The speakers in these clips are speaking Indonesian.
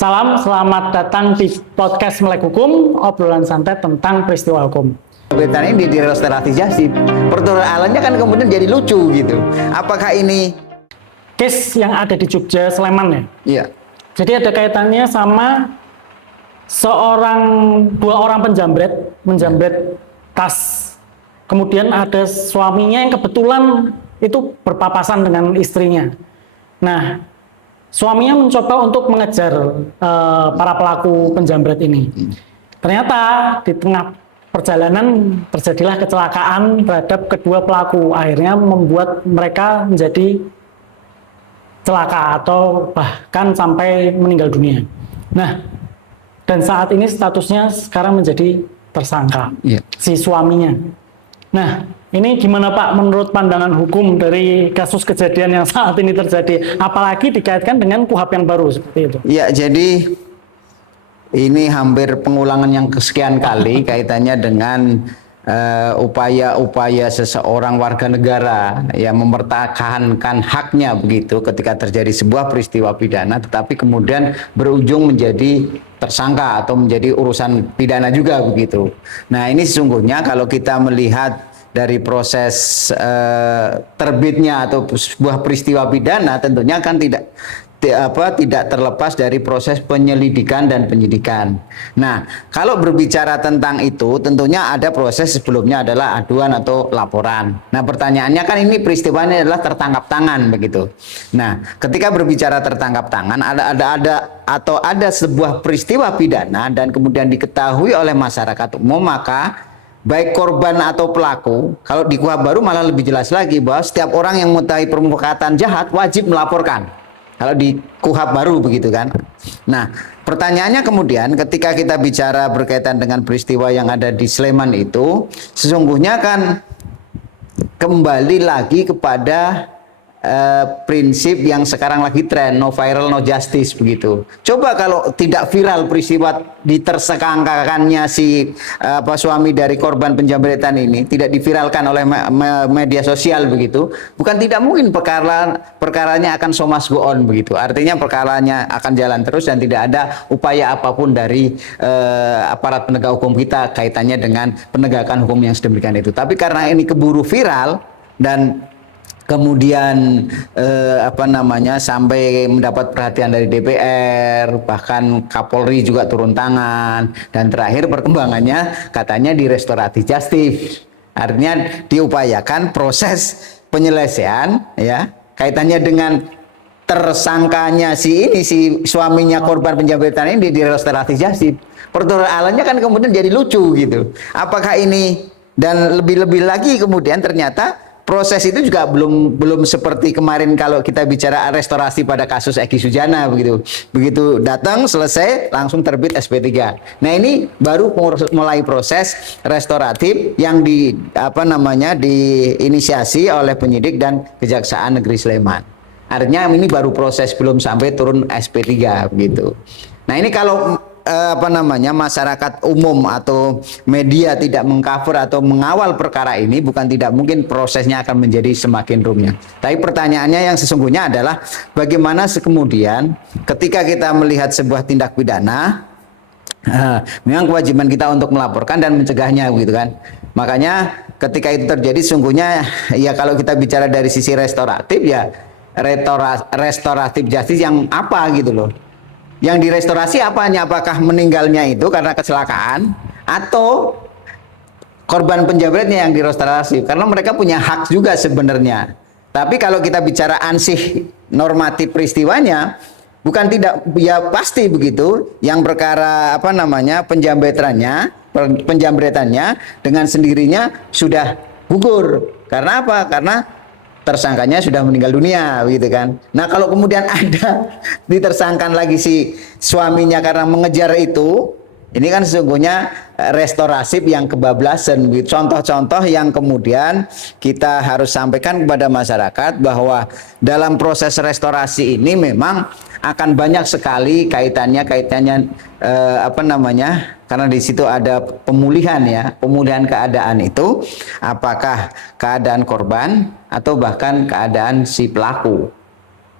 Salam, selamat datang di podcast Melek Hukum, obrolan santai tentang peristiwa hukum. Beritanya ini di restorasi Jasip, persoalannya kan kemudian jadi lucu gitu. Apakah ini case yang ada di Jogja, Sleman ya? Iya. Jadi ada kaitannya sama dua orang menjambret tas. Kemudian ada suaminya yang kebetulan itu berpapasan dengan istrinya. Nah, suaminya mencoba untuk mengejar para pelaku penjambret ini. Ternyata di tengah perjalanan terjadilah kecelakaan terhadap kedua pelaku. Akhirnya membuat mereka menjadi celaka atau bahkan sampai meninggal dunia. Nah, dan saat ini statusnya sekarang menjadi tersangka, si suaminya. Nah, ini gimana Pak menurut pandangan hukum dari kasus kejadian yang saat ini terjadi, apalagi dikaitkan dengan KUHP yang baru seperti itu? Ya, jadi ini hampir pengulangan yang kesekian kali kaitannya dengan upaya-upaya seseorang warga negara yang mempertahankan haknya begitu ketika terjadi sebuah peristiwa pidana, tetapi kemudian berujung menjadi tersangka atau menjadi urusan pidana juga begitu. Nah, ini sesungguhnya kalau kita melihat dari proses terbitnya atau sebuah peristiwa pidana, tentunya kan tidak terlepas dari proses penyelidikan dan penyidikan. Nah, kalau berbicara tentang itu, tentunya ada proses sebelumnya adalah aduan atau laporan. Nah, pertanyaannya kan ini peristiwanya adalah tertangkap tangan begitu. Nah, ketika berbicara tertangkap tangan, ada sebuah peristiwa pidana dan kemudian diketahui oleh masyarakat umum, maka baik korban atau pelaku, kalau di KUHP baru malah lebih jelas lagi bahwa setiap orang yang mengetahui perbuatan jahat wajib melaporkan. Kalau di KUHP baru begitu kan. Nah, pertanyaannya kemudian ketika kita bicara berkaitan dengan peristiwa yang ada di Sleman itu, sesungguhnya kan kembali lagi kepada prinsip yang sekarang lagi tren, no viral no justice begitu. Coba kalau tidak viral peristiwa ditersangkakannya si suami dari korban penjambretan ini, tidak diviralkan oleh media sosial begitu, bukan tidak mungkin perkaranya akan so must go on begitu. Artinya perkaranya akan jalan terus dan tidak ada upaya apapun dari aparat penegak hukum kita kaitannya dengan penegakan hukum yang sedemikian itu. Tapi karena ini keburu viral dan kemudian sampai mendapat perhatian dari DPR, bahkan Kapolri juga turun tangan, dan terakhir perkembangannya katanya di restoratif justice. Artinya diupayakan proses penyelesaian ya kaitannya dengan tersangkanya si suaminya korban penjambretan ini di restoratif justice. Persoalannya kan kemudian jadi lucu gitu. Apakah ini dan lebih-lebih lagi kemudian ternyata proses itu juga belum seperti kemarin kalau kita bicara restorasi pada kasus Egy Sujana begitu. Begitu datang selesai langsung terbit SP3. Nah, ini baru mulai proses restoratif yang diinisiasi oleh penyidik dan Kejaksaan Negeri Sleman. Artinya ini baru proses belum sampai turun SP3 begitu. Nah, ini kalau masyarakat umum atau media tidak mengcover atau mengawal perkara ini, bukan tidak mungkin prosesnya akan menjadi semakin rumit. Tapi pertanyaannya yang sesungguhnya adalah bagaimana kemudian ketika kita melihat sebuah tindak pidana, memang kewajiban kita untuk melaporkan dan mencegahnya gitu kan. Makanya ketika itu terjadi sungguhnya ya kalau kita bicara dari sisi restoratif ya restoratif justice yang apa gitu loh. Yang direstorasi apanya? Apakah meninggalnya itu karena kecelakaan atau korban penjambretnya yang direstorasi? Karena mereka punya hak juga sebenarnya. Tapi kalau kita bicara ansih normatif peristiwanya, bukan tidak ya pasti begitu. Yang perkara penjambretannya dengan sendirinya sudah gugur. Karena apa? Karena tersangkanya sudah meninggal dunia gitu kan. Nah, kalau kemudian ada ditersangkan lagi si suaminya karena mengejar itu, ini kan sesungguhnya restorasif yang kebablasan. Contoh-contoh yang kemudian kita harus sampaikan kepada masyarakat bahwa dalam proses restorasi ini memang akan banyak sekali kaitannya karena di situ ada pemulihan keadaan itu, apakah keadaan korban atau bahkan keadaan si pelaku.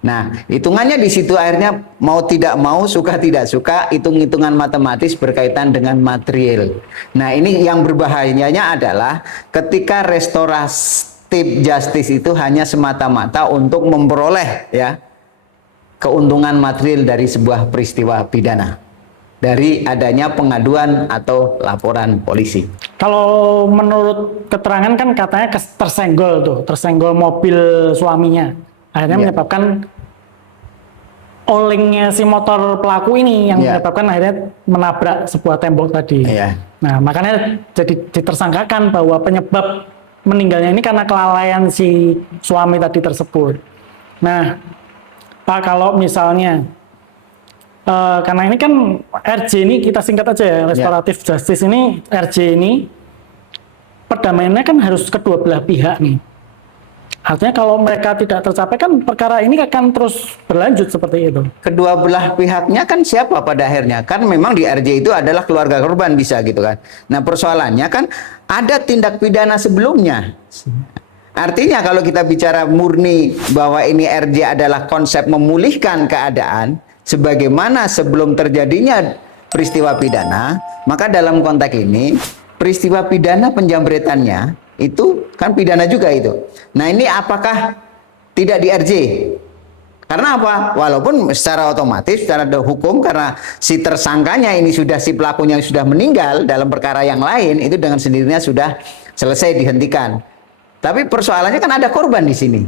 Nah, hitungannya di situ akhirnya mau tidak mau, suka tidak suka, hitung-hitungan matematis berkaitan dengan material. Nah, ini yang berbahayanya adalah ketika restoratif justice itu hanya semata-mata untuk memperoleh ya keuntungan material dari sebuah peristiwa pidana, dari adanya pengaduan atau laporan polisi. Kalau menurut keterangan kan katanya tersenggol mobil suaminya. Akhirnya menyebabkan olengnya si motor pelaku ini yang menyebabkan akhirnya menabrak sebuah tembok tadi. Nah, makanya jadi ditersangkakan bahwa penyebab meninggalnya ini karena kelalaian si suami tadi tersebut. Nah, Pak, kalau misalnya karena ini kan RJ ini kita singkat aja ya, restoratif justice ini, RJ ini perdamaiannya kan harus kedua belah pihak nih. Artinya kalau mereka tidak tercapai kan perkara ini akan terus berlanjut seperti itu. Kedua belah pihaknya kan siapa pada akhirnya? Kan memang di RJ itu adalah keluarga korban bisa gitu kan. Nah, persoalannya kan ada tindak pidana sebelumnya. Artinya kalau kita bicara murni bahwa ini RJ adalah konsep memulihkan keadaan sebagaimana sebelum terjadinya peristiwa pidana, maka dalam konteks ini peristiwa pidana penjambretannya itu kan pidana juga itu. Nah, ini apakah tidak di RJ? Karena apa? Walaupun secara otomatis, secara hukum, karena si tersangkanya ini sudah, si pelakunya sudah meninggal dalam perkara yang lain, itu dengan sendirinya sudah selesai dihentikan. Tapi persoalannya kan ada korban di sini.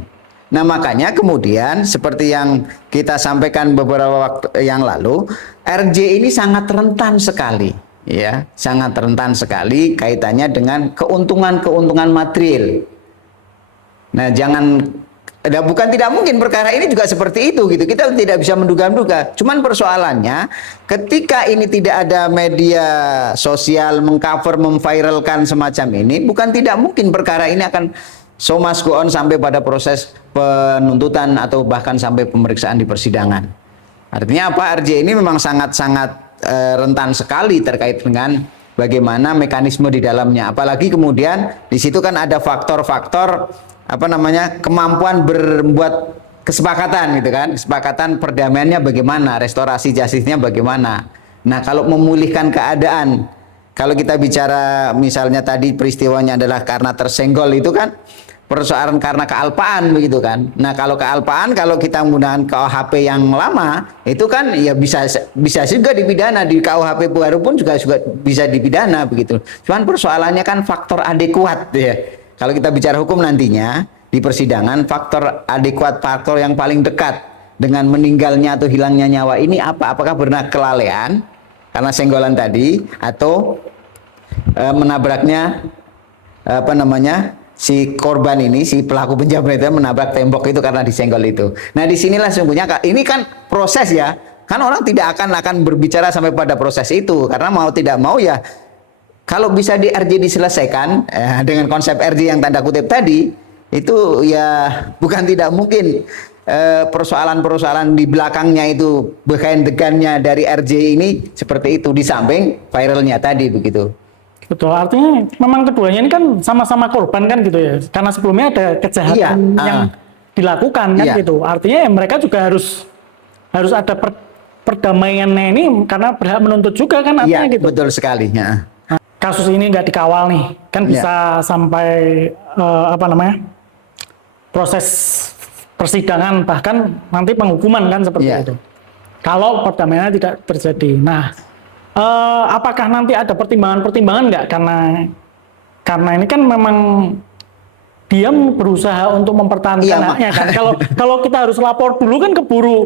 Nah, makanya kemudian seperti yang kita sampaikan beberapa waktu yang lalu, RJ ini sangat rentan sekali. Ya, sangat rentan sekali kaitannya dengan keuntungan-keuntungan material. Nah, bukan tidak mungkin perkara ini juga seperti itu gitu. Kita tidak bisa menduga-duga. Cuman persoalannya ketika ini tidak ada media sosial mengcover, memviralkan semacam ini, bukan tidak mungkin perkara ini akan so must go on sampai pada proses penuntutan atau bahkan sampai pemeriksaan di persidangan. Artinya apa? RJ ini memang sangat-sangat rentan sekali terkait dengan bagaimana mekanisme di dalamnya. Apalagi kemudian di situ kan ada faktor-faktor kemampuan berbuat kesepakatan gitu kan. Kesepakatan perdamaiannya bagaimana, restorasi justice-nya bagaimana. Nah, kalau memulihkan keadaan, kalau kita bicara misalnya tadi peristiwanya adalah karena tersenggol itu kan persoalan karena kealpaan begitu kan. Nah, kalau kealpaan, kalau kita menggunakan KUHP yang lama itu kan ya bisa juga dipidana. Di KUHP baru pun juga bisa dipidana begitu. Cuman persoalannya kan faktor adekuat ya. Kalau kita bicara hukum nantinya di persidangan, faktor adekuat, faktor yang paling dekat dengan meninggalnya atau hilangnya nyawa ini apa? Apakah benar kelalaian karena senggolan tadi atau menabraknya si korban ini, si pelaku penjambretan menabrak tembok itu karena disenggol itu. Nah, disinilah sungguhnya ini kan proses ya. Kan orang tidak akan berbicara sampai pada proses itu karena mau tidak mau ya kalau bisa di RJ diselesaikan dengan konsep RJ yang tanda kutip tadi itu ya bukan tidak mungkin persoalan-persoalan di belakangnya itu behind the gun-nya dari RJ ini seperti itu di samping viralnya tadi begitu. Betul, artinya memang keduanya ini kan sama-sama korban kan gitu ya. Karena sebelumnya ada kejahatan yang dilakukan kan gitu. Artinya ya mereka juga harus ada perdamaiannya ini karena berhak menuntut juga kan artinya gitu. Betul sekali. Ya. Nah, kasus ini nggak dikawal nih, kan bisa sampai proses persidangan bahkan nanti penghukuman kan seperti itu. Kalau perdamaiannya tidak terjadi. Nah, apakah nanti ada pertimbangan-pertimbangan nggak karena ini kan memang dia berusaha untuk mempertahankan haknya kan. Kalau kita harus lapor dulu kan keburu.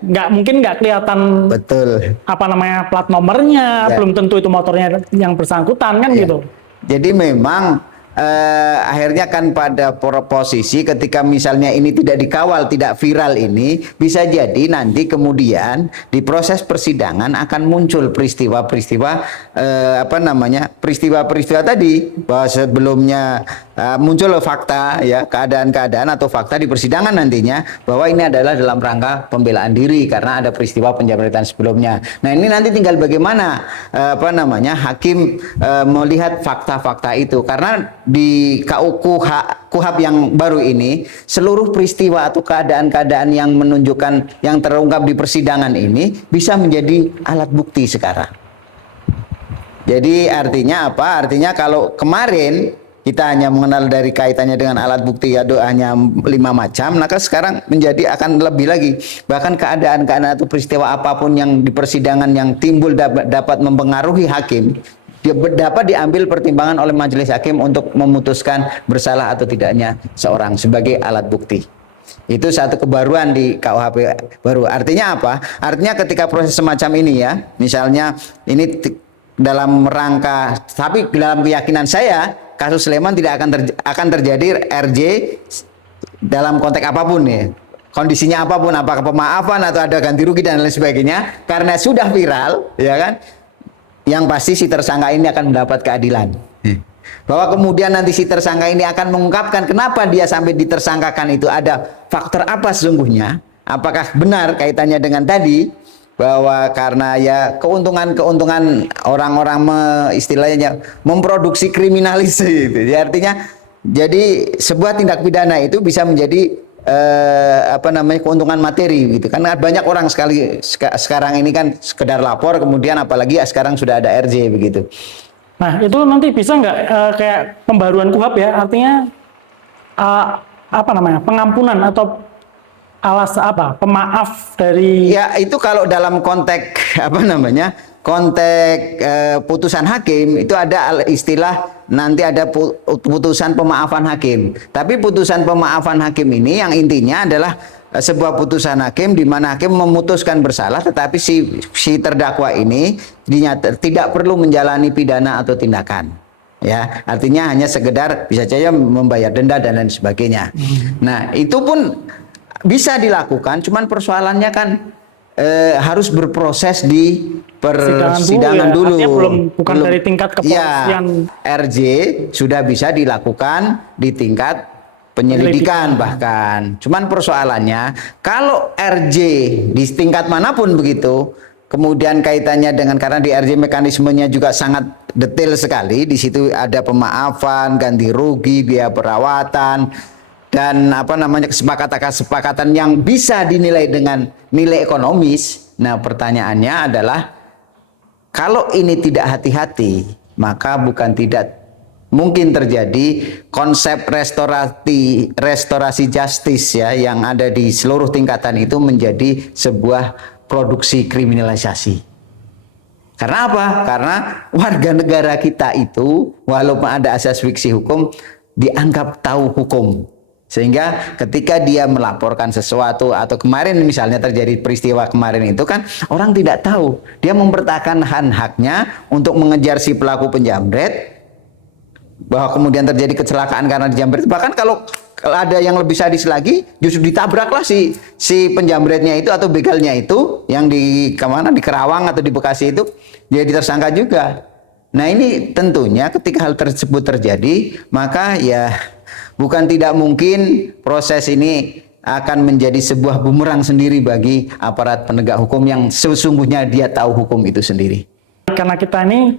Nggak mungkin nggak kelihatan. Betul. Plat nomornya, belum tentu itu motornya yang bersangkutan kan gitu. Jadi memang akhirnya kan pada posisi ketika misalnya ini tidak dikawal, tidak viral ini, bisa jadi nanti kemudian di proses persidangan akan muncul peristiwa-peristiwa peristiwa-peristiwa tadi bahwa sebelumnya muncul fakta ya, keadaan-keadaan atau fakta di persidangan nantinya bahwa ini adalah dalam rangka pembelaan diri karena ada peristiwa penjambretan sebelumnya. Nah, ini nanti tinggal bagaimana hakim melihat fakta-fakta itu karena di KU KUHP yang baru ini, seluruh peristiwa atau keadaan-keadaan yang menunjukkan yang terungkap di persidangan ini bisa menjadi alat bukti sekarang. Jadi artinya apa? Artinya kalau kemarin kita hanya mengenal dari kaitannya dengan alat bukti hanya 5 macam, maka sekarang menjadi akan lebih lagi. Bahkan keadaan-keadaan atau peristiwa apapun yang di persidangan yang timbul dapat mempengaruhi hakim, dapat diambil pertimbangan oleh majelis hakim untuk memutuskan bersalah atau tidaknya seorang sebagai alat bukti. Itu satu kebaruan di KUHP baru. Artinya apa? Artinya ketika proses semacam ini ya, misalnya ini dalam rangka, tapi dalam keyakinan saya kasus Sleman tidak akan terjadi RJ dalam konteks apapun ya. Kondisinya apapun, apakah pemaafan atau ada ganti rugi dan lain sebagainya, karena sudah viral, ya kan? Yang pasti si tersangka ini akan mendapat keadilan. Bahwa kemudian nanti si tersangka ini akan mengungkapkan kenapa dia sampai ditersangkakan, itu ada faktor apa sesungguhnya. Apakah benar kaitannya dengan tadi, bahwa karena ya keuntungan orang-orang istilahnya memproduksi kriminalisasi gitu. Ya, artinya jadi sebuah tindak pidana itu bisa menjadi keuntungan materi gitu kan. Banyak orang sekarang ini kan sekedar lapor, kemudian apalagi sekarang sudah ada RJ begitu. Nah itu nanti bisa nggak kayak pembaruan KUHP ya, artinya pengampunan atau pemaaf dari, ya itu kalau dalam konteks putusan hakim itu ada istilah, nanti ada putusan pemaafan hakim. Tapi putusan pemaafan hakim ini yang intinya adalah sebuah putusan hakim di mana hakim memutuskan bersalah, tetapi si terdakwa ini tidak perlu menjalani pidana atau tindakan. Ya, artinya hanya sekedar bisa saja membayar denda dan lain sebagainya. Nah, itu pun bisa dilakukan, cuman persoalannya kan harus berproses di persidangan dulu. Artinya bukan dari tingkat kepolisian. Ya, RJ sudah bisa dilakukan di tingkat penyelidikan bahkan. Cuman persoalannya kalau RJ di tingkat manapun begitu, kemudian kaitannya dengan, karena di RJ mekanismenya juga sangat detail sekali. Di situ ada pemaafan, ganti rugi, biaya perawatan, dan kesepakatan yang bisa dinilai dengan nilai ekonomis. Nah, pertanyaannya adalah kalau ini tidak hati-hati, maka bukan tidak mungkin terjadi konsep restorasi justice ya yang ada di seluruh tingkatan itu menjadi sebuah produksi kriminalisasi. Karena apa? Karena warga negara kita itu walaupun ada asas fiksi hukum dianggap tahu hukum. Sehingga ketika dia melaporkan sesuatu, atau kemarin misalnya terjadi peristiwa kemarin itu kan orang tidak tahu, dia mempertahankan haknya untuk mengejar si pelaku penjamret, bahwa kemudian terjadi kecelakaan karena dijamret. Bahkan kalau ada yang lebih sadis lagi, justru ditabraklah si penjamretnya itu atau begalnya itu yang di Kerawang atau di Bekasi itu jadi tersangka juga. Nah, ini tentunya ketika hal tersebut terjadi, maka ya bukan tidak mungkin proses ini akan menjadi sebuah bumerang sendiri bagi aparat penegak hukum yang sesungguhnya dia tahu hukum itu sendiri. Karena kita ini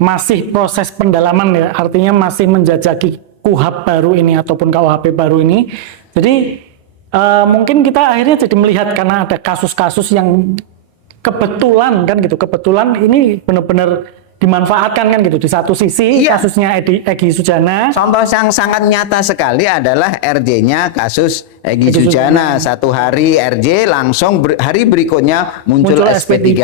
masih proses pendalaman ya, artinya masih menjajaki KUHP baru ini ataupun KUHP baru ini. Jadi mungkin kita akhirnya jadi melihat karena ada kasus-kasus yang kebetulan ini benar-benar dimanfaatkan kan gitu. Di satu sisi kasusnya Egy Sujana. Contoh yang sangat nyata sekali adalah RJ-nya kasus Egy Sujana. Satu hari RJ langsung hari berikutnya muncul SP3.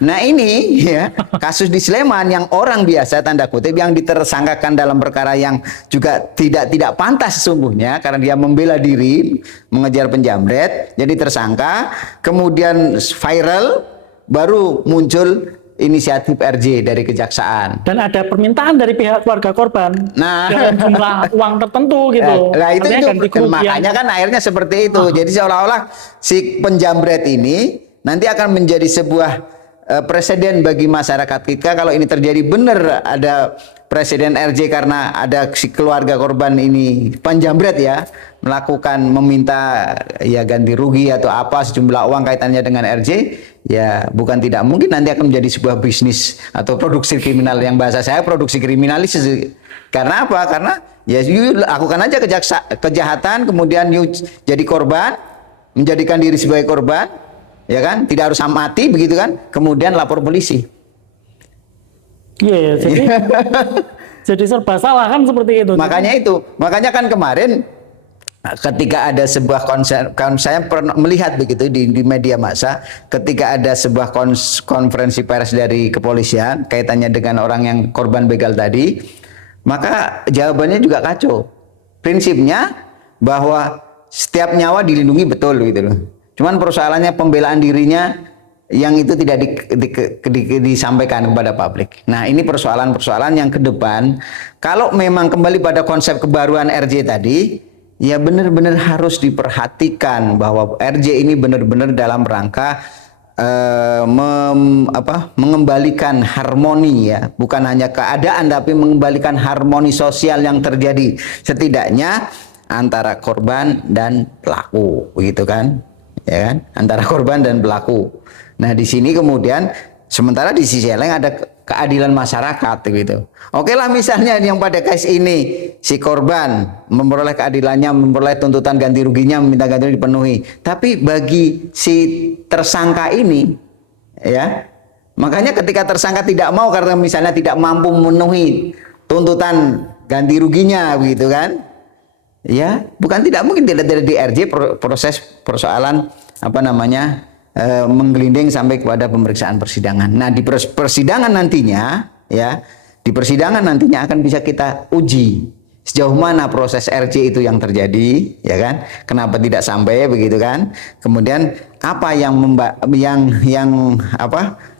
Nah, ini ya kasus di Sleman yang orang biasa tanda kutip yang ditersangkakan dalam perkara yang juga tidak pantas sesungguhnya karena dia membela diri mengejar penjamret jadi tersangka, kemudian viral, baru muncul inisiatif RJ dari kejaksaan. Dan ada permintaan dari pihak keluarga korban dalam jumlah uang tertentu gitu. Nah, itu makanya kan akhirnya seperti itu. Jadi seolah-olah si penjamret ini nanti akan menjadi sebuah presiden bagi masyarakat kita kalau ini terjadi benar ada presiden RJ karena ada si keluarga korban ini penjambret ya melakukan meminta ya ganti rugi atau apa sejumlah uang kaitannya dengan RJ ya bukan tidak mungkin nanti akan menjadi sebuah bisnis atau produksi kriminal yang bahasa saya produksi kriminalis karena apa? Karena ya you lakukan aja kejahatan kemudian you jadi korban menjadikan diri sebagai korban ya kan tidak harus mati begitu kan kemudian lapor polisi. Iya, jadi serba salah kan seperti itu. Makanya kan kemarin ketika ada sebuah saya pernah melihat begitu di media massa ketika ada sebuah konferensi pers dari kepolisian kaitannya dengan orang yang korban begal tadi, maka jawabannya juga kacau. Prinsipnya bahwa setiap nyawa dilindungi betul gitu loh. Cuman persoalannya pembelaan dirinya yang itu tidak disampaikan kepada publik. Nah, ini persoalan-persoalan yang ke depan kalau memang kembali pada konsep kebaruan RJ tadi, ya benar-benar harus diperhatikan bahwa RJ ini benar-benar dalam rangka mengembalikan harmoni ya, bukan hanya keadaan tapi mengembalikan harmoni sosial yang terjadi setidaknya antara korban dan pelaku, begitu kan? Ya kan? Antara korban dan pelaku. Nah, di sini kemudian sementara di sisi lain ada keadilan masyarakat gitu. Oke lah misalnya yang pada case ini si korban memperoleh keadilannya, memperoleh tuntutan ganti ruginya, meminta ganti rugi dipenuhi. Tapi bagi si tersangka ini ya, makanya ketika tersangka tidak mau karena misalnya tidak mampu memenuhi tuntutan ganti ruginya begitu kan. Ya, bukan tidak mungkin tidak di RJ proses persoalan menggelinding sampai kepada pemeriksaan persidangan. Nah, di persidangan nantinya ya, di persidangan nantinya akan bisa kita uji sejauh mana proses RJ itu yang terjadi, ya kan? Kenapa tidak sampai begitu kan? Kemudian apa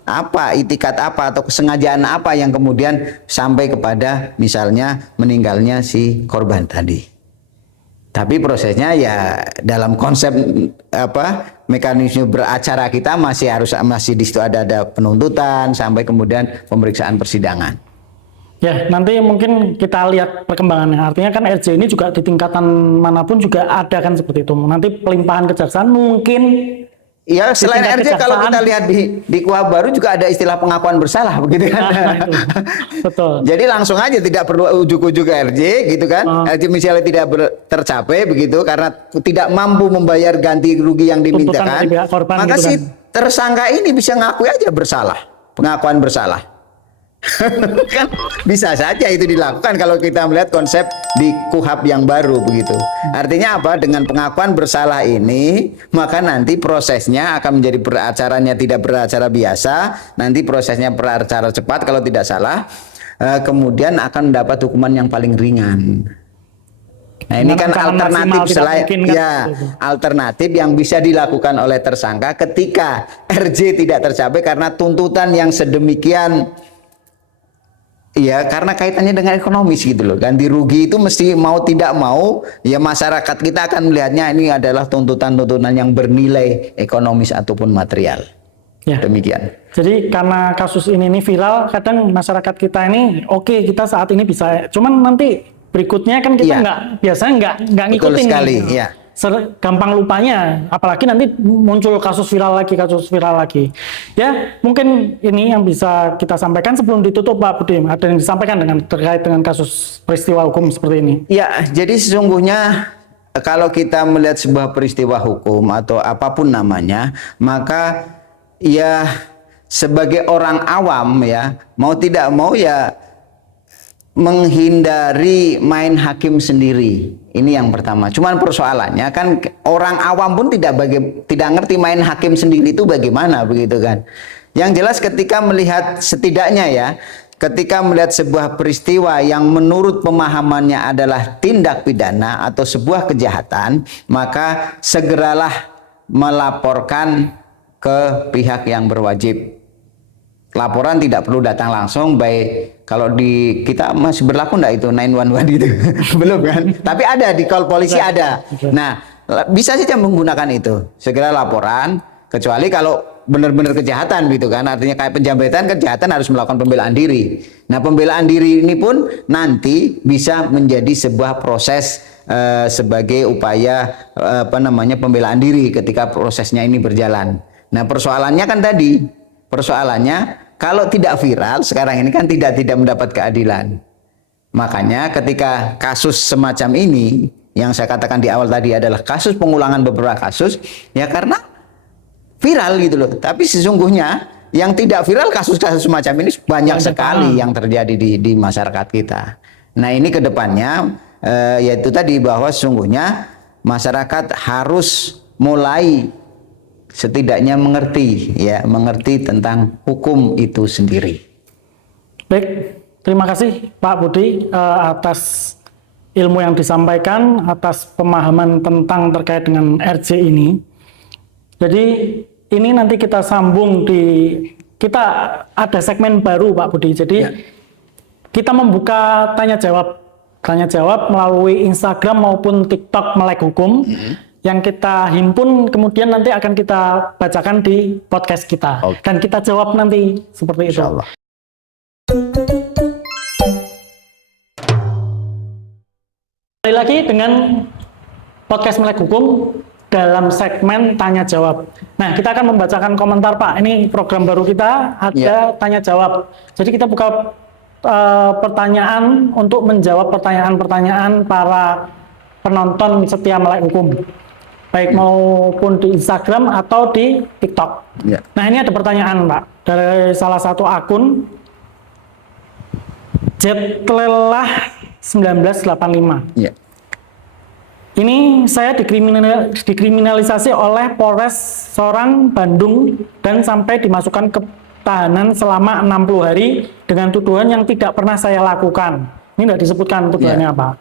apa itikat apa atau kesengajaan apa yang kemudian sampai kepada misalnya meninggalnya si korban tadi. Tapi prosesnya ya dalam konsep mekanisme beracara kita masih di situ ada penuntutan sampai kemudian pemeriksaan persidangan. Ya, nanti mungkin kita lihat perkembangannya. Artinya kan RJ ini juga di tingkatan manapun juga ada kan seperti itu. Nanti pelimpahan kejaksaan mungkin. Ya, selain RJ kalau kita lihat di KUHP baru juga ada istilah pengakuan bersalah begitu kan. Betul. Jadi langsung aja tidak perlu ujuk-ujuk RJ gitu kan. RJ misalnya tidak tercapai begitu karena tidak mampu membayar ganti rugi yang dimintakan. Maka gitu si tersangka ini bisa ngakui aja bersalah, pengakuan bersalah. Kan bisa saja itu dilakukan kalau kita melihat konsep di KUHP yang baru begitu. Artinya apa? Dengan pengakuan bersalah ini maka nanti prosesnya akan menjadi beracaranya tidak beracara biasa, nanti prosesnya beracara cepat kalau tidak salah, kemudian akan mendapat hukuman yang paling ringan. Nah, ini kan alternatif selain alternatif yang bisa dilakukan oleh tersangka ketika RJ tidak tercapai karena tuntutan yang sedemikian. Ya, karena kaitannya dengan ekonomis gitu loh. Ganti rugi itu mesti mau tidak mau, ya masyarakat kita akan melihatnya ini adalah tuntutan-tuntutan yang bernilai ekonomis ataupun material. Ya. Demikian. Jadi karena kasus ini viral, kadang masyarakat kita ini kita saat ini bisa, cuman nanti berikutnya kan kita biasanya nggak ngikutin. Betul sekali, ya. Gampang lupanya, apalagi nanti muncul kasus viral lagi. Ya, mungkin ini yang bisa kita sampaikan sebelum ditutup, Pak Budi. Ada yang disampaikan terkait dengan kasus peristiwa hukum seperti ini? Ya, jadi sesungguhnya kalau kita melihat sebuah peristiwa hukum atau apapun namanya, maka ya sebagai orang awam ya, mau tidak mau ya menghindari main hakim sendiri. Ini yang pertama. Cuman persoalannya kan orang awam pun tidak ngerti main hakim sendiri itu bagaimana begitu kan. Yang jelas ketika melihat setidaknya ya, ketika melihat sebuah peristiwa yang menurut pemahamannya adalah tindak pidana atau sebuah kejahatan, maka segeralah melaporkan ke pihak yang berwajib. Laporan tidak perlu datang langsung, baik kalau di kita masih berlaku enggak itu 911 gitu. Belum kan? Tapi ada di call polisi ada. Nah, bisa saja menggunakan itu. Segera laporan, kecuali kalau benar-benar kejahatan gitu kan. Artinya kayak penjamretan, kejahatan harus melakukan pembelaan diri. Nah, pembelaan diri ini pun nanti bisa menjadi sebuah proses sebagai upaya pembelaan diri ketika prosesnya ini berjalan. Nah, persoalannya kan tadi, kalau tidak viral sekarang ini kan tidak mendapat keadilan. Makanya ketika kasus semacam ini yang saya katakan di awal tadi adalah kasus pengulangan beberapa kasus, ya karena viral gitu loh. Tapi sesungguhnya yang tidak viral kasus-kasus semacam ini banyak sekali yang terjadi di masyarakat kita. Nah, ini kedepannya yaitu tadi bahwa sesungguhnya masyarakat harus mulai setidaknya mengerti tentang hukum itu sendiri. Baik, terima kasih Pak Budi atas ilmu yang disampaikan, atas pemahaman terkait dengan RJ ini. Jadi ini nanti kita sambung kita ada segmen baru Pak Budi. Jadi kita membuka tanya jawab melalui Instagram maupun TikTok Melek Hukum. Yang kita himpun kemudian nanti akan kita bacakan di podcast kita. Dan kita jawab nanti seperti itu. Insyaallah. Kembali lagi dengan podcast Melek Hukum dalam segmen tanya jawab. Nah, kita akan membacakan komentar Pak. Ini program baru kita ada tanya jawab. Jadi kita buka pertanyaan untuk menjawab pertanyaan-pertanyaan para penonton setia Melek Hukum. Baik maupun di Instagram atau di TikTok. Nah, ini ada pertanyaan Pak dari salah satu akun Jetlelah 1985. Ini saya dikriminalisasi oleh Polres Sorang, Bandung dan sampai dimasukkan ke tahanan selama 60 hari dengan tuduhan yang tidak pernah saya lakukan. Ini tidak disebutkan tuduhannya apa.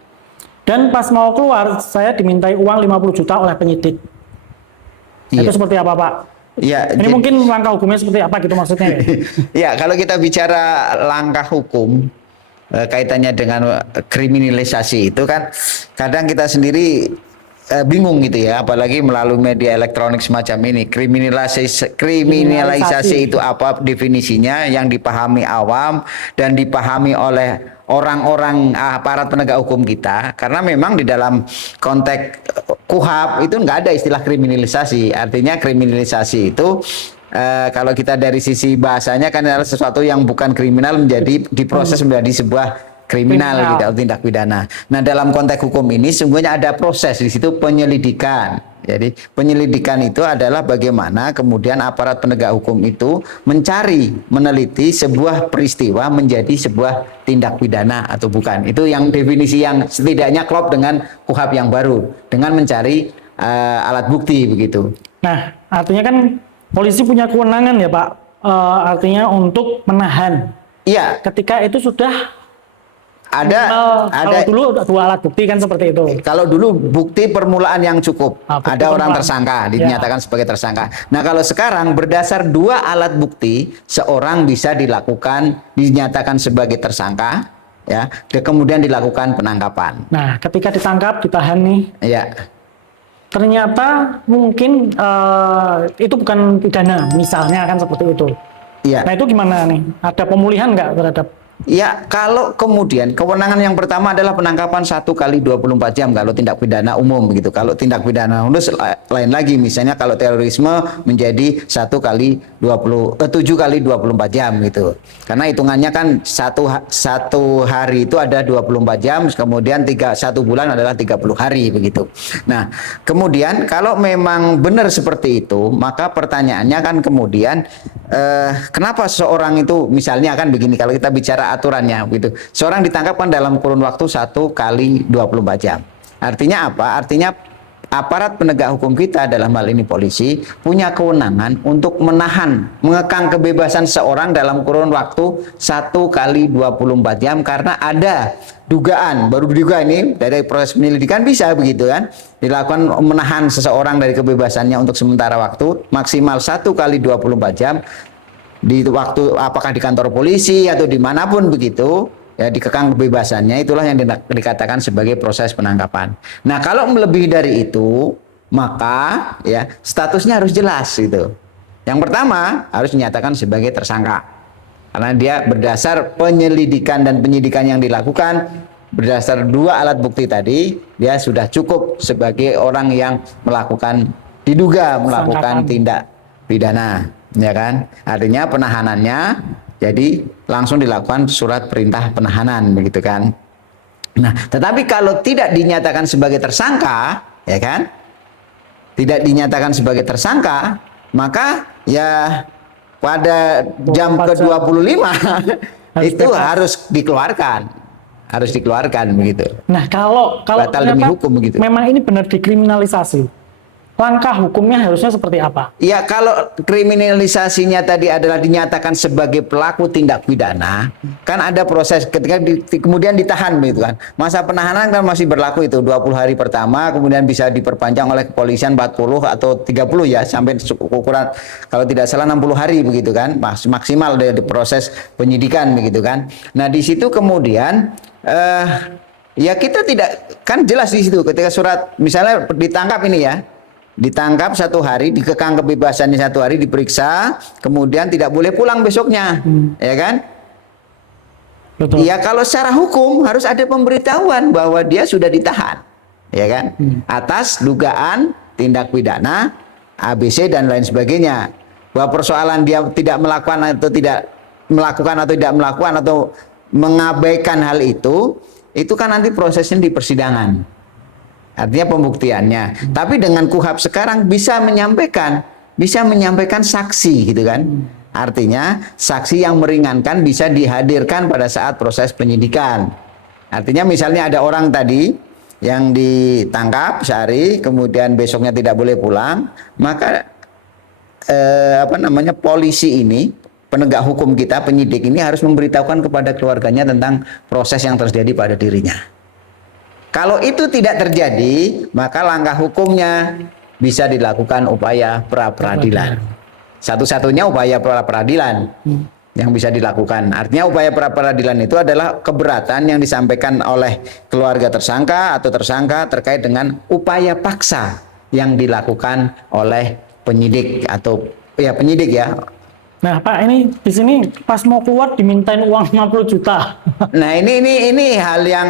Dan pas mau keluar, saya dimintai uang 50 juta oleh penyidik. Itu seperti apa, Pak? Ini mungkin langkah hukumnya seperti apa gitu maksudnya? Ya, kalau kita bicara langkah hukum, kaitannya dengan kriminalisasi itu kan, kadang kita sendiri bingung gitu ya, apalagi melalui media elektronik semacam ini. Kriminalisasi itu apa definisinya yang dipahami awam dan dipahami oleh orang-orang aparat penegak hukum kita, karena memang di dalam konteks KUHP itu nggak ada istilah kriminalisasi. Artinya kriminalisasi itu kalau kita dari sisi bahasanya kan adalah sesuatu yang bukan kriminal menjadi diproses menjadi sebuah kriminal gitu, tindak pidana. Nah, dalam konteks hukum ini sungguhnya ada proses di situ penyelidikan. Jadi penyelidikan itu adalah bagaimana kemudian aparat penegak hukum itu meneliti sebuah peristiwa menjadi sebuah tindak pidana atau bukan. Itu yang definisi yang setidaknya klop dengan KUHP yang baru dengan mencari alat bukti begitu. Nah, artinya kan polisi punya kewenangan ya Pak, artinya untuk menahan. Iya. Ketika itu sudah ada kalau dulu 2 alat bukti kan seperti itu. Kalau dulu bukti permulaan yang cukup, ada orang tersangka dinyatakan sebagai tersangka. Nah, kalau sekarang berdasar 2 alat bukti seorang bisa dinyatakan sebagai tersangka, ya, kemudian dilakukan penangkapan. Nah, ketika ditangkap, ditahan nih. Ya. Ternyata mungkin itu bukan pidana, misalnya kan seperti itu. Iya. Nah, itu gimana nih? Ada pemulihan nggak terhadap? Ya, kalau kemudian kewenangan yang pertama adalah penangkapan 1 kali 24 jam kalau tindak pidana umum begitu. Kalau tindak pidana khusus lain lagi, misalnya kalau terorisme menjadi 7 kali 24 jam gitu. Karena hitungannya kan satu hari itu ada 24 jam, kemudian 1 bulan adalah 30 hari begitu. Nah, kemudian kalau memang benar seperti itu, maka pertanyaannya kan kemudian kenapa seorang itu misalnya kan begini, kalau kita bicara aturannya begitu. Seorang ditangkap kan dalam kurun waktu 1 kali 24 jam. Artinya apa? Artinya aparat penegak hukum kita dalam hal ini polisi punya kewenangan untuk mengekang kebebasan seorang dalam kurun waktu 1 kali 24 jam karena ada dugaan, baru diduga ini dari proses penyelidikan bisa begitu kan, dilakukan menahan seseorang dari kebebasannya untuk sementara waktu maksimal 1 kali 24 jam di waktu apakah di kantor polisi atau dimanapun begitu ya, dikekang kebebasannya, itulah yang dikatakan sebagai proses penangkapan. Nah, kalau melebihi dari itu maka ya statusnya harus jelas gitu. Yang pertama harus dinyatakan sebagai tersangka. Karena dia berdasar penyelidikan dan penyidikan yang dilakukan, berdasar 2 alat bukti tadi, dia sudah cukup sebagai orang yang diduga melakukan tindak pidana, ya kan? Artinya penahanannya jadi langsung dilakukan surat perintah penahanan, begitu kan? Nah, tetapi kalau tidak dinyatakan sebagai tersangka, ya kan? Tidak dinyatakan sebagai tersangka, maka ya pada jam ke-25 itu harus dikeluarkan. Harus dikeluarkan begitu. Nah, kalau batal demi hukum begitu. Memang ini benar dikriminalisasi. Langkah hukumnya harusnya seperti apa? Ya, kalau kriminalisasinya tadi adalah dinyatakan sebagai pelaku tindak pidana, kan ada proses ketika kemudian ditahan begitu kan. Masa penahanan kan masih berlaku itu 20 hari pertama, kemudian bisa diperpanjang oleh kepolisian 40 atau 30 ya, sampai ukuran kalau tidak salah 60 hari begitu kan. Maksimal dari proses penyidikan begitu kan. Nah, di situ kemudian ya kita tidak, kan jelas di situ ketika surat misalnya ditangkap ini ya. Ditangkap 1 hari, dikekang kebebasannya 1 hari, diperiksa, kemudian tidak boleh pulang besoknya, ya kan? Betul. Ya kalau secara hukum harus ada pemberitahuan bahwa dia sudah ditahan, ya kan? Atas dugaan tindak pidana, ABC dan lain sebagainya. Bahwa persoalan dia tidak melakukan atau tidak melakukan atau mengabaikan hal itu kan nanti prosesnya di persidangan. Artinya pembuktiannya. Tapi dengan KUHP sekarang bisa menyampaikan saksi gitu kan. Artinya saksi yang meringankan bisa dihadirkan pada saat proses penyidikan. Artinya misalnya ada orang tadi yang ditangkap sehari, kemudian besoknya tidak boleh pulang, maka polisi ini, penegak hukum kita, penyidik ini harus memberitahukan kepada keluarganya tentang proses yang terjadi pada dirinya. Kalau itu tidak terjadi, maka langkah hukumnya bisa dilakukan upaya pra-peradilan. Satu-satunya upaya pra-peradilan yang bisa dilakukan. Artinya upaya pra-peradilan itu adalah keberatan yang disampaikan oleh keluarga tersangka atau tersangka terkait dengan upaya paksa yang dilakukan oleh penyidik atau ya penyidik ya. Nah, Pak, ini di sini pas mau keluar dimintain uang 50 juta. Nah, ini hal yang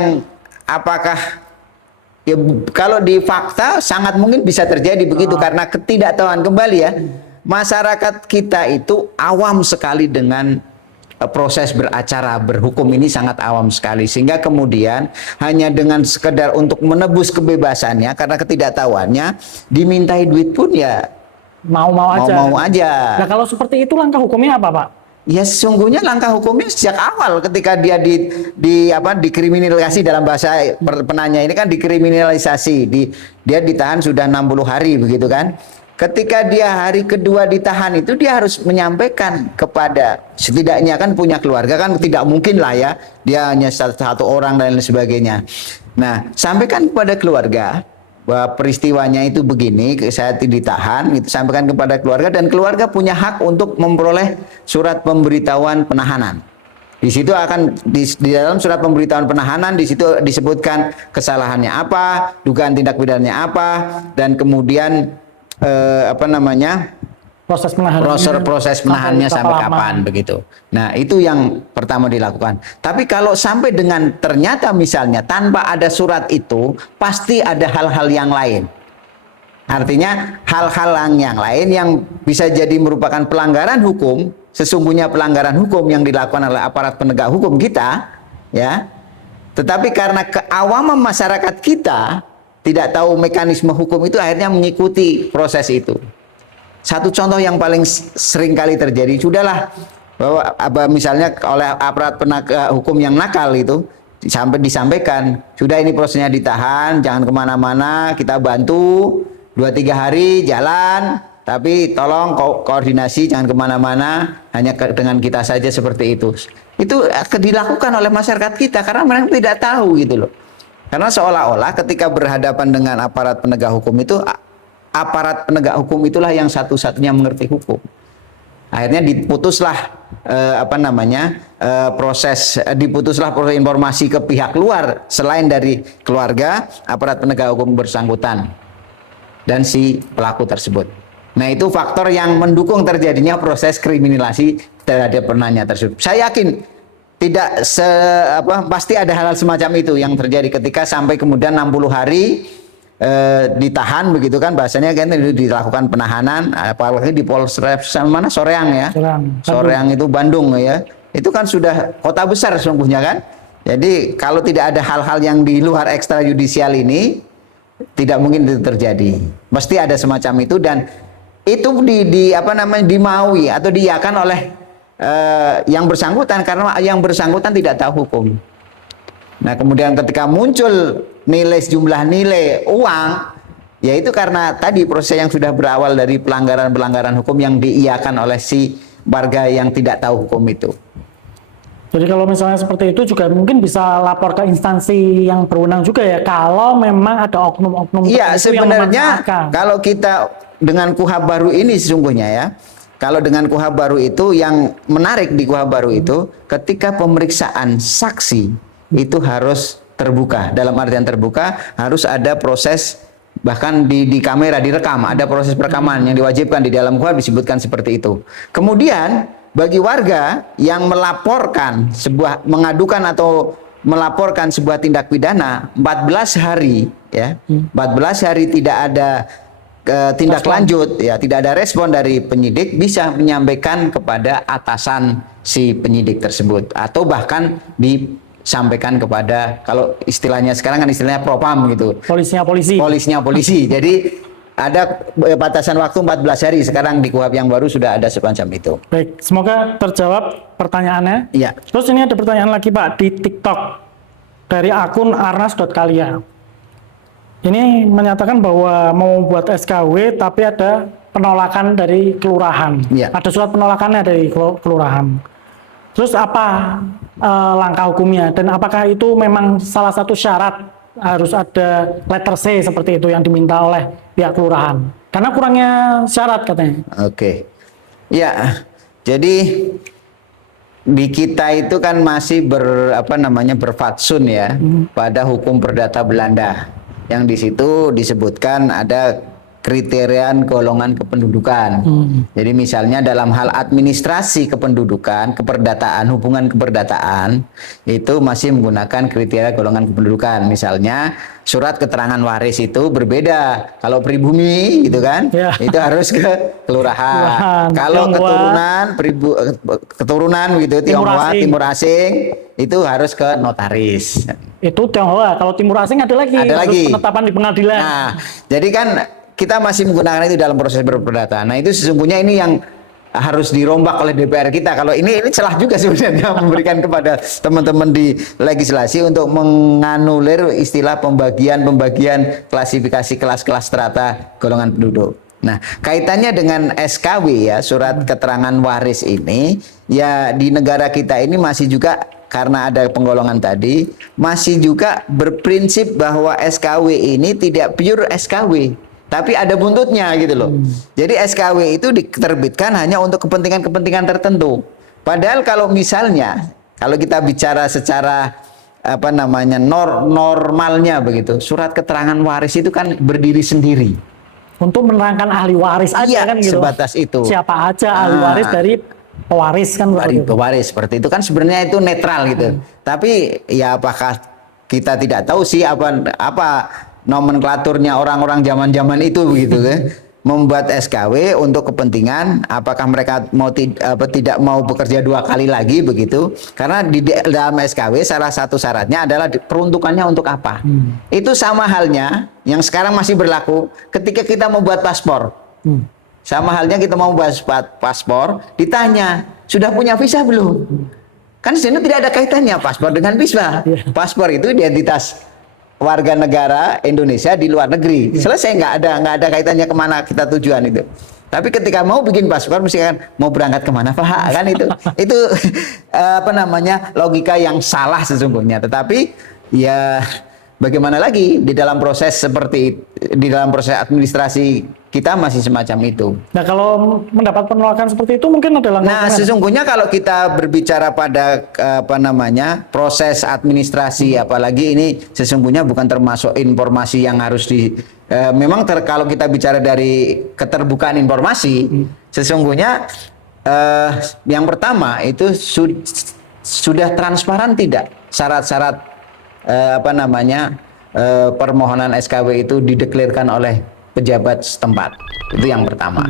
apakah ya, kalau di fakta sangat mungkin bisa terjadi begitu karena ketidaktahuan kembali ya. Masyarakat kita itu awam sekali dengan proses beracara berhukum ini, sangat awam sekali, sehingga kemudian hanya dengan sekedar untuk menebus kebebasannya karena ketidaktahuannya dimintai duit pun ya mau aja. Nah, kalau seperti itu langkah hukumnya apa, Pak? Ya sesungguhnya langkah hukumnya sejak awal ketika dia dikriminalisasi, dalam bahasa penanya ini kan dikriminalisasi, dia ditahan sudah 60 hari begitu kan. Ketika dia hari kedua ditahan itu dia harus menyampaikan kepada, setidaknya kan punya keluarga kan, tidak mungkin lah ya dia hanya satu orang dan lain sebagainya. Nah, sampaikan kepada keluarga bahwa peristiwanya itu begini, saya ditahan, itu sampaikan kepada keluarga, dan keluarga punya hak untuk memperoleh surat pemberitahuan penahanan. Di situ akan di dalam surat pemberitahuan penahanan di situ disebutkan kesalahannya apa, dugaan tindak pidananya apa, dan kemudian proses penahanannya sampai kapan begitu. Nah, itu yang pertama dilakukan. Tapi kalau sampai dengan ternyata misalnya tanpa ada surat itu, pasti ada hal-hal yang lain. Artinya hal-hal yang lain yang bisa jadi merupakan pelanggaran hukum, sesungguhnya pelanggaran hukum yang dilakukan oleh aparat penegak hukum kita, ya. Tetapi karena keawaman masyarakat kita tidak tahu mekanisme hukum itu, akhirnya mengikuti proses itu. Satu contoh yang paling sering kali terjadi, sudahlah bahwa misalnya oleh aparat penegak hukum yang nakal itu sampai disampaikan, sudah ini prosesnya ditahan, jangan kemana-mana, kita bantu 2-3 hari jalan, tapi tolong koordinasi, jangan kemana-mana, hanya dengan kita saja seperti itu. Itu dilakukan oleh masyarakat kita karena mereka tidak tahu gitu loh. Karena seolah-olah ketika berhadapan dengan aparat penegak hukum itu, aparat penegak hukum itulah yang satu-satunya mengerti hukum. Akhirnya diputuslah proses informasi ke pihak luar selain dari keluarga, aparat penegak hukum bersangkutan dan si pelaku tersebut. Nah, itu faktor yang mendukung terjadinya proses kriminalisasi terhadap penanya tersebut. Saya yakin tidak pasti ada hal-hal semacam itu yang terjadi ketika sampai kemudian 60 hari ditahan begitu kan, bahasanya kan dilakukan penahanan, apalagi di Polres mana Soreang ya. Soreang itu Bandung ya. Itu kan sudah kota besar sesungguhnya kan. Jadi kalau tidak ada hal-hal yang di luar ekstrajudisial ini, tidak mungkin itu terjadi. Mesti ada semacam itu, dan itu dimaui atau diiyakan oleh yang bersangkutan, karena yang bersangkutan tidak tahu hukum. Nah, kemudian ketika muncul sejumlah nilai uang, ya itu karena tadi proses yang sudah berawal dari pelanggaran-pelanggaran hukum yang diiyakan oleh si warga yang tidak tahu hukum itu. Jadi kalau misalnya seperti itu juga mungkin bisa lapor ke instansi yang berwenang juga ya, kalau memang ada oknum-oknum Iya, sebenarnya yang kalau kita dengan KUHP baru ini sesungguhnya ya, kalau dengan KUHP baru itu yang menarik di KUHP baru itu, ketika pemeriksaan saksi itu harus terbuka. Dalam artian terbuka, harus ada proses, bahkan di kamera direkam, ada proses perekaman yang diwajibkan di dalam KUHP disebutkan seperti itu. Kemudian bagi warga yang melaporkan mengadukan atau melaporkan sebuah tindak pidana 14 hari ya, 14 hari tidak ada tindak lanjut ya, tidak ada respon dari penyidik, bisa menyampaikan kepada atasan si penyidik tersebut, atau bahkan disampaikan kepada, kalau istilahnya sekarang kan istilahnya propam gitu, polisinya polisi. Jadi ada batasan waktu 14 hari sekarang di KUHP yang baru sudah ada semacam itu. Baik, semoga terjawab pertanyaannya. Iya. Terus ini ada pertanyaan lagi Pak di TikTok dari akun arnas.kalia. Ini menyatakan bahwa mau buat SKW tapi ada penolakan dari kelurahan. Iya. Ada surat penolakannya dari kelurahan. Terus apa langkah hukumnya, dan apakah itu memang salah satu syarat harus ada letter C seperti itu yang diminta oleh pihak kelurahan? Karena kurangnya syarat katanya. Oke. Ya, jadi di kita itu kan masih berfatsun ya pada hukum perdata Belanda, yang di situ disebutkan ada kriteria golongan kependudukan. Jadi misalnya dalam hal administrasi kependudukan, keperdataan, hubungan keperdataan, itu masih menggunakan kriteria golongan kependudukan. Misalnya surat keterangan waris itu berbeda. Kalau pribumi gitu kan, itu harus ke kelurahan. Kalau keturunan gitu, Tionghoa, Timur Asing, itu harus ke notaris. Itu Tionghoa. Kalau Timur Asing ada lagi. Penetapan di pengadilan. Nah, jadi kan kita masih menggunakan itu dalam proses berperdata. Nah, itu sesungguhnya ini yang harus dirombak oleh DPR kita. Kalau ini celah juga sebenarnya memberikan kepada teman-teman di legislasi untuk menganulir istilah pembagian klasifikasi kelas-kelas strata golongan penduduk. Nah, kaitannya dengan SKW ya, surat keterangan waris ini, ya di negara kita ini masih juga karena ada penggolongan tadi, masih juga berprinsip bahwa SKW ini tidak pure SKW, tapi ada buntutnya gitu loh. Jadi SKW itu diterbitkan hanya untuk kepentingan-kepentingan tertentu. Padahal kalau misalnya, kalau kita bicara secara normalnya begitu, surat keterangan waris itu kan berdiri sendiri. Untuk menerangkan ahli waris aja kan gitu. Sebatas itu. Siapa aja ahli waris dari pewaris kan. Dari pewaris seperti itu kan sebenarnya itu netral gitu. Tapi ya apakah kita tidak tahu sih apa nomenklaturnya orang-orang zaman-zaman itu begitu kan, membuat SKW untuk kepentingan apakah mereka mau tidak mau bekerja 2 kali lagi begitu, karena di dalam SKW salah satu syaratnya adalah peruntukannya untuk apa. Itu sama halnya yang sekarang masih berlaku ketika kita membuat paspor. Sama halnya kita mau buat paspor, ditanya sudah punya visa belum? Kan di sini tidak ada kaitannya paspor dengan visa. Paspor itu identitas warga negara Indonesia di luar negeri. Selesai, nggak ada kaitannya kemana kita tujuan itu. Tapi ketika mau bikin paspor mesti kan mau berangkat kemana Pak kan itu logika yang salah sesungguhnya. Tetapi ya bagaimana lagi di dalam proses administrasi kita masih semacam itu. Nah, kalau mendapat penolakan seperti itu mungkin adalah. Nah, sesungguhnya kalau kita berbicara pada proses administrasi, apalagi ini sesungguhnya bukan termasuk informasi yang harus memang kalau kita bicara dari keterbukaan informasi, sesungguhnya yang pertama itu sudah transparan tidak syarat-syarat permohonan SKW itu dideklirkan oleh pejabat setempat. Itu yang pertama.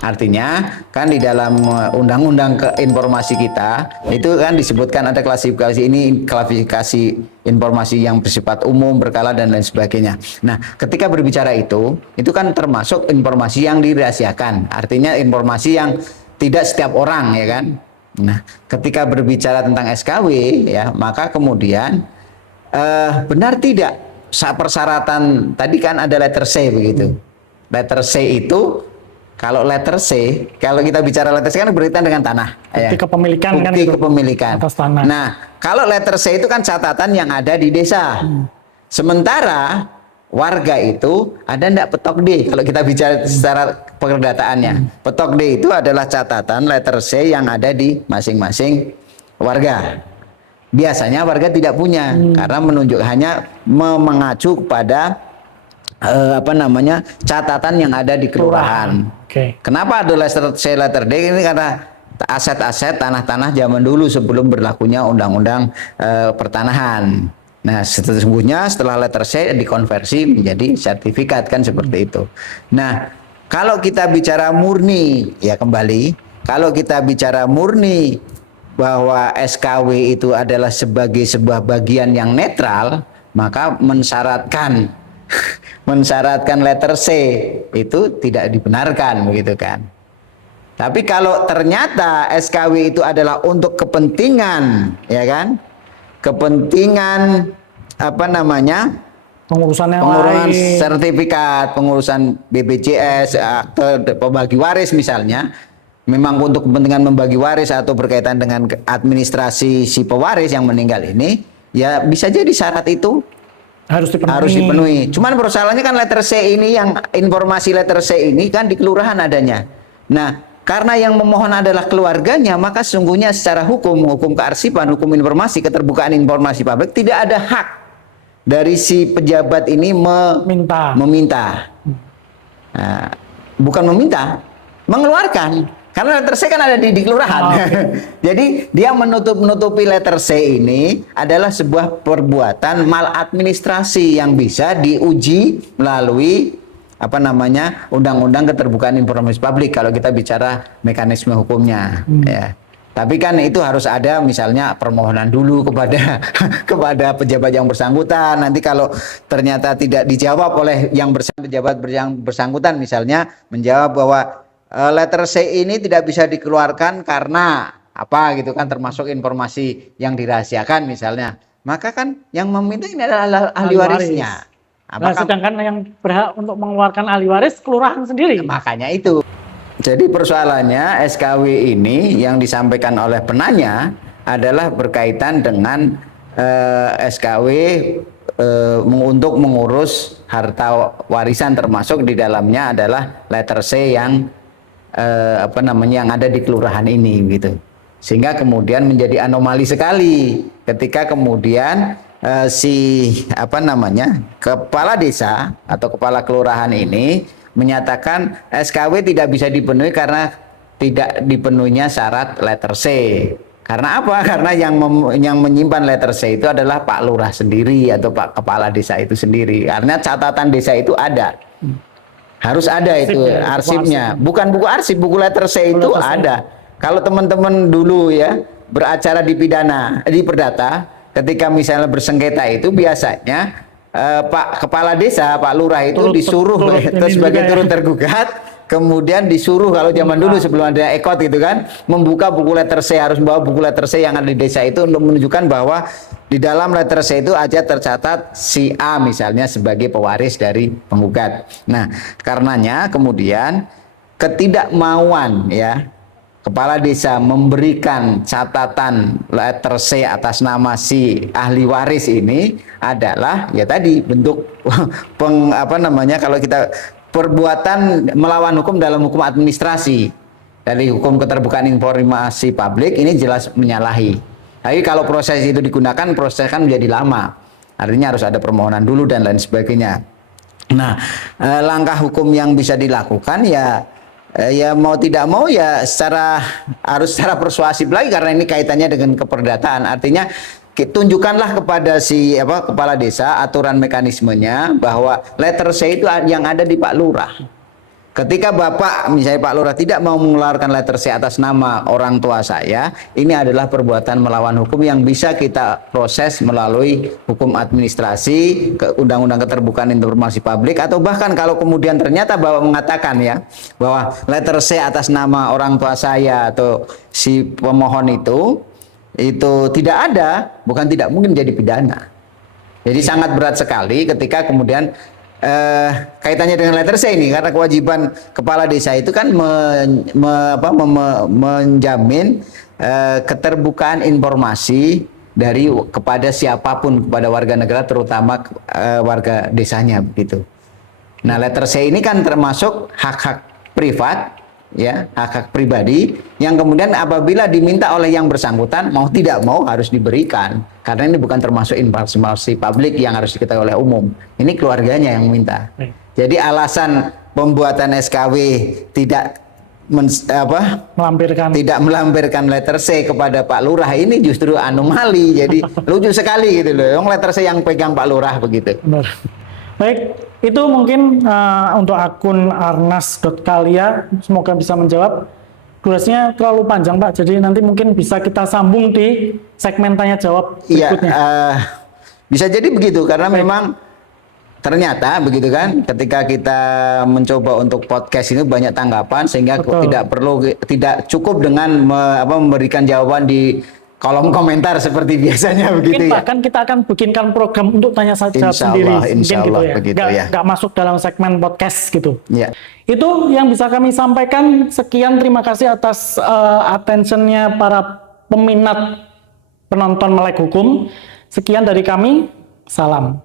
Artinya kan di dalam undang-undang informasi kita itu kan disebutkan ada klasifikasi ini, klasifikasi informasi yang bersifat umum, berkala dan lain sebagainya. Nah, ketika berbicara itu kan termasuk informasi yang dirahasiakan. Artinya informasi yang tidak setiap orang, ya kan. Nah, ketika berbicara tentang SKW ya, maka kemudian benar tidak persyaratan tadi kan ada letter C begitu. Letter C itu kalau letter C, kalau kita bicara letter C kan berkaitan dengan tanah. Bukti kepemilikan kan bukti itu, kepemilikan atas tanah. Nah, kalau letter C itu kan catatan yang ada di desa. Sementara warga itu ada ndak petok D kalau kita bicara secara perdataannya. Petok D itu adalah catatan letter C yang ada di masing-masing warga. Biasanya warga tidak punya karena menunjuk hanya mengacu kepada catatan yang ada di kelurahan. Okay. Kenapa ada letter C, letter D? Ini karena aset-aset tanah-tanah zaman dulu sebelum berlakunya undang-undang pertanahan. Nah, sesungguhnya setelah letter C dikonversi menjadi sertifikat kan seperti itu. Nah, kalau kita bicara murni, ya kembali, kalau kita bicara murni bahwa SKW itu adalah sebagai sebuah bagian yang netral, maka mensyaratkan letter C itu tidak dibenarkan begitu kan. Tapi kalau ternyata SKW itu adalah untuk kepentingan, ya kan? Kepentingan pengurusan lain, sertifikat, pengurusan BPJS, akte pembagi waris misalnya, memang untuk kepentingan membagi waris atau berkaitan dengan administrasi si pewaris yang meninggal ini, ya bisa jadi syarat itu harus dipenuhi. Cuman persoalannya kan letter C ini, yang informasi letter C ini kan di kelurahan adanya. Nah, karena yang memohon adalah keluarganya, maka sesungguhnya secara hukum kearsipan, hukum informasi, keterbukaan informasi publik, tidak ada hak dari si pejabat ini meminta. Nah, bukan meminta, mengeluarkan. Karena letter C kan ada di kelurahan. Jadi dia menutupi letter C ini adalah sebuah perbuatan maladministrasi yang bisa diuji melalui undang-undang keterbukaan informasi publik kalau kita bicara mekanisme hukumnya. Ya. Tapi kan itu harus ada misalnya permohonan dulu kepada kepada pejabat yang bersangkutan. Nanti kalau ternyata tidak dijawab oleh pejabat yang bersangkutan, misalnya menjawab bahwa letter C ini tidak bisa dikeluarkan karena apa gitu kan, termasuk informasi yang dirahasiakan misalnya, maka kan yang meminta ini adalah ahli warisnya. Nah, sedangkan yang berhak untuk mengeluarkan ahli waris kelurahan sendiri. Makanya itu. Jadi persoalannya SKW ini yang disampaikan oleh penanya adalah berkaitan dengan SKW untuk mengurus harta warisan, termasuk di dalamnya adalah letter C yang yang ada di kelurahan ini gitu. Sehingga kemudian menjadi anomali sekali ketika kemudian kepala desa atau kepala kelurahan ini menyatakan SKW tidak bisa dipenuhi karena tidak dipenuhinya syarat letter C. Karena apa? Karena yang menyimpan letter C itu adalah Pak Lurah sendiri atau Pak Kepala Desa itu sendiri. Karena catatan desa itu ada. Harus ada itu arsipnya. Bukan buku arsip, buku letter C itu ada. Kalau teman-teman dulu ya beracara di perdata, ketika misalnya bersengketa itu biasanya Pak Kepala Desa, Pak Lurah itu disuruh sebagai turut tergugat, kemudian disuruh kalau zaman dulu sebelum ada ekot gitu kan, membuka buku letter C, harus membawa buku letter C yang ada di desa itu untuk menunjukkan bahwa di dalam letter C itu aja tercatat si A misalnya sebagai pewaris dari penggugat. Nah, karenanya kemudian ketidakmauan ya kepala desa memberikan catatan letter C atas nama si ahli waris ini adalah ya tadi bentuk kalau kita perbuatan melawan hukum dalam hukum administrasi. Dari hukum keterbukaan informasi publik ini jelas menyalahi. Tapi kalau proses itu digunakan, proses kan menjadi lama. Artinya harus ada permohonan dulu dan lain sebagainya. Nah, langkah hukum yang bisa dilakukan ya mau tidak mau ya harus secara persuasif lagi, karena ini kaitannya dengan keperdataan. Artinya tunjukkanlah kepada kepala desa aturan mekanismenya bahwa letter C itu yang ada di Pak Lurah. Ketika Bapak, misalnya Pak Lurah, tidak mau mengeluarkan letter C atas nama orang tua saya, ini adalah perbuatan melawan hukum yang bisa kita proses melalui hukum administrasi, Undang-Undang Keterbukaan Informasi Publik, atau bahkan kalau kemudian ternyata Bapak mengatakan ya bahwa letter C atas nama orang tua saya atau si pemohon itu tidak ada, bukan tidak mungkin jadi pidana. Jadi sangat berat sekali ketika kemudian kaitannya dengan letter C ini, karena kewajiban kepala desa itu kan menjamin keterbukaan informasi kepada siapapun, kepada warga negara, terutama warga desanya begitu. Nah, letter C ini kan termasuk hak-hak privat, ya, hak-hak pribadi yang kemudian apabila diminta oleh yang bersangkutan mau tidak mau harus diberikan, karena ini bukan termasuk informasi publik yang harus diketahui oleh umum. Ini keluarganya yang minta. Jadi alasan pembuatan SKW tidak melampirkan letter C kepada Pak Lurah ini justru anomali. Jadi lucu sekali gitu loh. Yang letter C yang pegang Pak Lurah begitu. Benar. Baik, itu mungkin untuk akun arnas.kalia, semoga bisa menjawab. Durasinya terlalu panjang Pak, jadi nanti mungkin bisa kita sambung di segmen tanya jawab berikutnya. Iya, bisa jadi begitu, karena memang ternyata begitu kan, ketika kita mencoba untuk podcast ini banyak tanggapan, sehingga tidak cukup dengan memberikan jawaban di kolom komentar seperti biasanya begitu. Mungkin ya. bahkan kita akan bikinkan program untuk tanya jawab sendiri, insya Allah, gitu ya. begitu ya. Nggak masuk dalam segmen podcast gitu. Ya. Itu yang bisa kami sampaikan. Sekian, terima kasih atas attentionnya para peminat penonton Melek Hukum. Sekian dari kami, salam.